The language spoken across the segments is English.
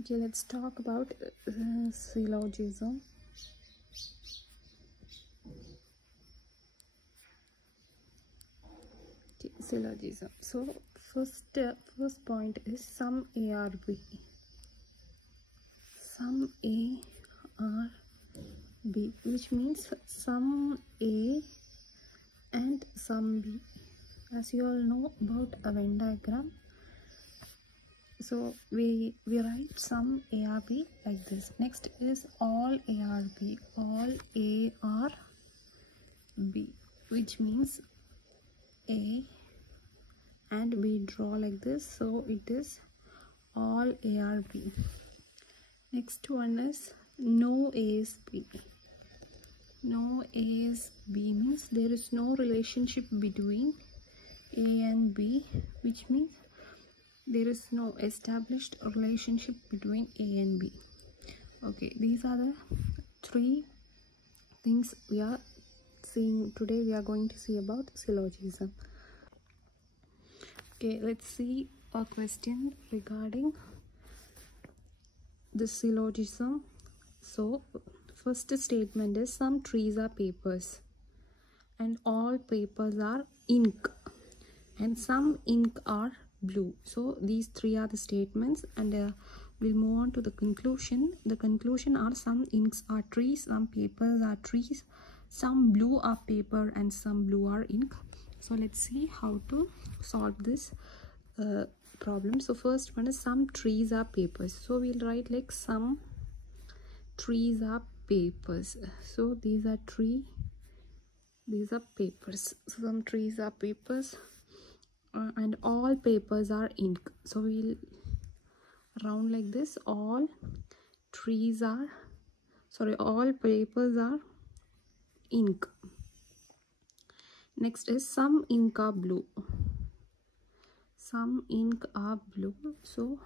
Okay, let's talk about syllogism. Okay, syllogism. So first point is sum A or B. Sum A or B, which means sum A and sum B. As you all know about a Venn diagram, so we write sum A or B like this. Next is all A or B, all A or B, which means A and we draw like this, so it is all A or B. Next one is no A is B. No A is B means there is no relationship between A and B, which means there is no established relationship between A and B. Okay, these are the three things we are seeing today. We are going to see about syllogism. Okay, let's see a question regarding the syllogism. So first statement is some trees are papers and all papers are ink and some ink are blue. So these three are the statements, and we'll move on to the conclusion. The conclusion are some inks are trees, some papers are trees, some blue are paper and some blue are ink. So let's see how to solve this problem. So first one is some trees are papers. So we'll write like some trees are papers. So these are tree, these are papers. So some trees are papers and all papers are ink. So we'll round like this. All trees are, sorry, all papers are ink. Next is some ink are blue. Some ink are blue. So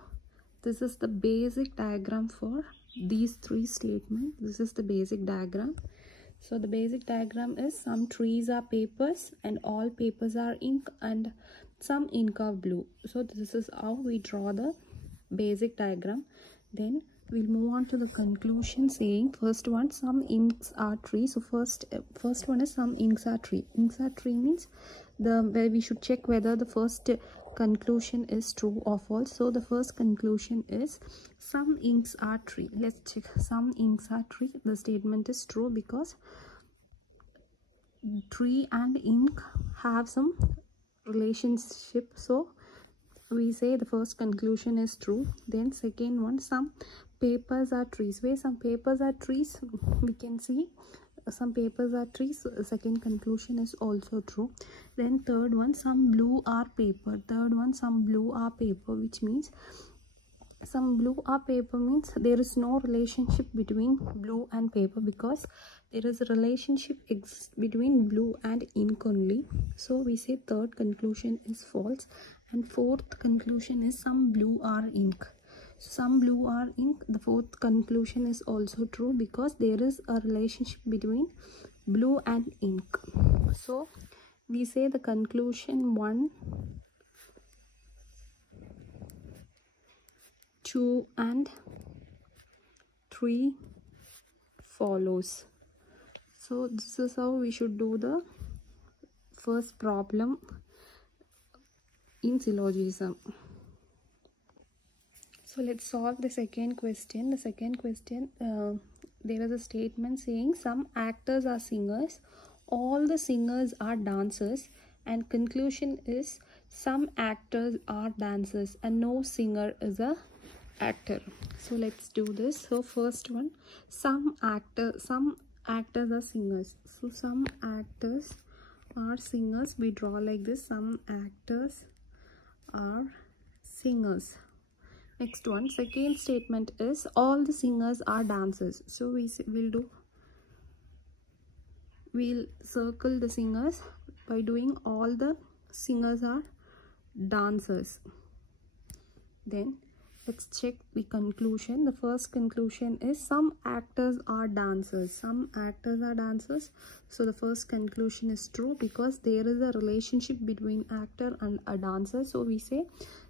this is the basic diagram for these three statements. This is the basic diagram. So the basic diagram is some trees are papers and all papers are ink and some ink are blue. So this is how we draw the basic diagram. Then we'll move on to the conclusion, saying first one, some inks are tree. So first one is some inks are tree. Inks are tree means where we should check whether the first conclusion is true or false. So the first conclusion is some inks are tree. Let's check. Some inks are tree. The statement is true because tree and ink have some relationship. So we say the first conclusion is true. Then second one, some papers are trees. Where some papers are trees, we can see some papers are trees. Second conclusion is also true. Then third one, some blue are paper. Third one, some blue are paper, which means some blue are paper means there is no relationship between blue and paper, because there is a relationship between blue and ink only. So we say third conclusion is false. And fourth conclusion is some blue are ink. Some blue are ink. The fourth conclusion is also true because there is a relationship between blue and ink. So we say the conclusion 1, 2 and 3 follows. So this is how we should do the first problem in syllogism. So let's solve the second question. The second question, there is a statement saying some actors are singers, all the singers are dancers, and conclusion is some actors are dancers and no singer is a actor. So let's do this. So first one, some actors are singers. So some actors are singers. We draw like this. Some actors are singers. Next one, second statement is all the singers are dancers. So we'll circle the singers by doing all the singers are dancers. Then let's check the conclusion. The first conclusion is some actors are dancers. Some actors are dancers. So the first conclusion is true because there is a relationship between actor and a dancer. So we say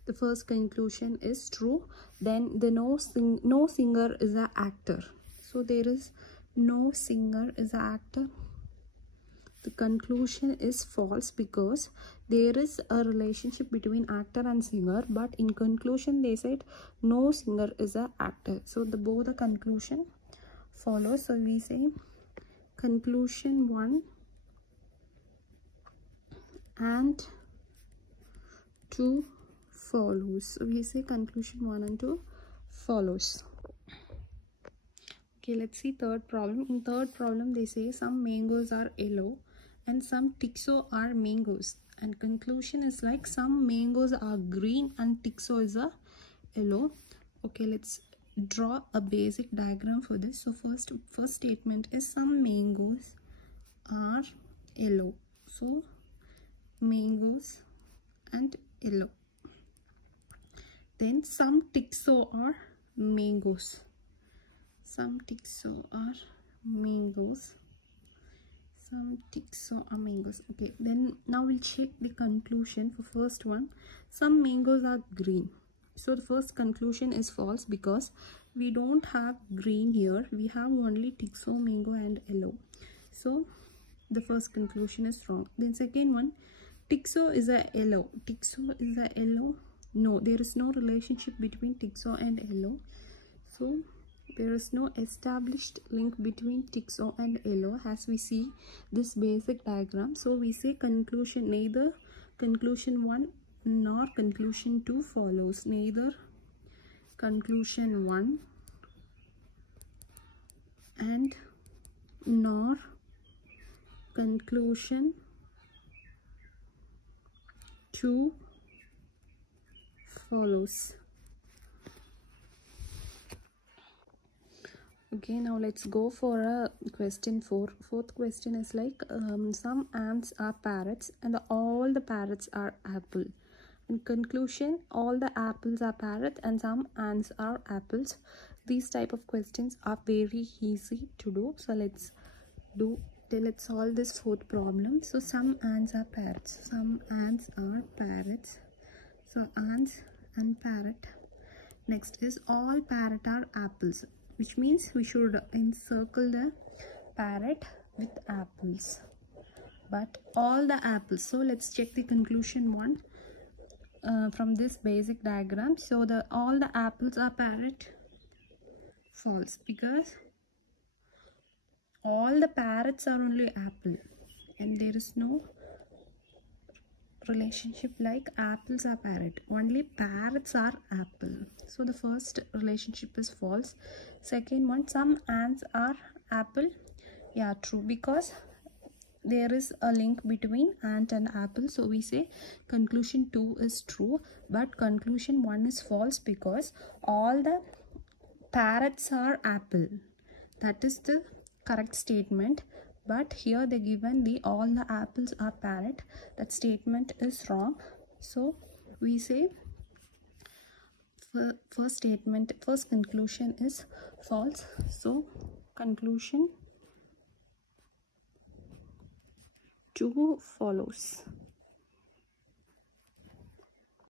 the first conclusion is true. Then the no singer is an actor. So there is no singer is an actor. The conclusion is false because there is a relationship between actor and singer, but in conclusion they said no singer is an actor. So both the conclusion follows. So we say conclusion 1 and 2 follows. So we say conclusion 1 and 2 follows. Okay, let's see third problem. In third problem they say some mangoes are yellow and some tixo are mangoes, and conclusion is like some mangoes are green and tixo is a yellow. Okay, let's draw a basic diagram for this. So first statement is some mangoes are yellow. So mangoes and yellow. Then some tixo are mangoes. Some tixo are mangoes. Some tixo are mangoes. Okay, then now we'll check the conclusion for first one. Some mangoes are green. So the first conclusion is false because we don't have green here. We have only tixo, mango and yellow. So the first conclusion is wrong. Then second one, tixo is a yellow. Tixo is a yellow. No, there is no relationship between tixo and yellow. So there is no established link between tixo and yellow as we see this basic diagram. So we say conclusion, neither conclusion 1 nor conclusion 2 follows. Neither conclusion 1 and nor conclusion 2 follows. Okay, now let's go for a question 4. Fourth question is like some ants are parrots and all the parrots are apple. In conclusion, all the apples are parrots and some ants are apples. These type of questions are very easy to do. So let's solve this fourth problem. So some ants are parrots. Some ants are parrots. So ants and parrot. Next is all parrot are apples, which means we should encircle the parrot with apples. But all the apples. So let's check the conclusion 1 from this basic diagram. So all the apples are parrot. False, because all the parrots are only apple and there is no relationship like apples are parrot. Only parrots are apple. So the first relationship is false. Second one, some ants are apple. Yeah, true, because there is a link between ant and apple. So we say conclusion 2 is true, but conclusion 1 is false because all the parrots are apple. That is the correct statement. But here they given all the apples are parrot. That statement is wrong. So we say first conclusion is false. So conclusion 2 follows.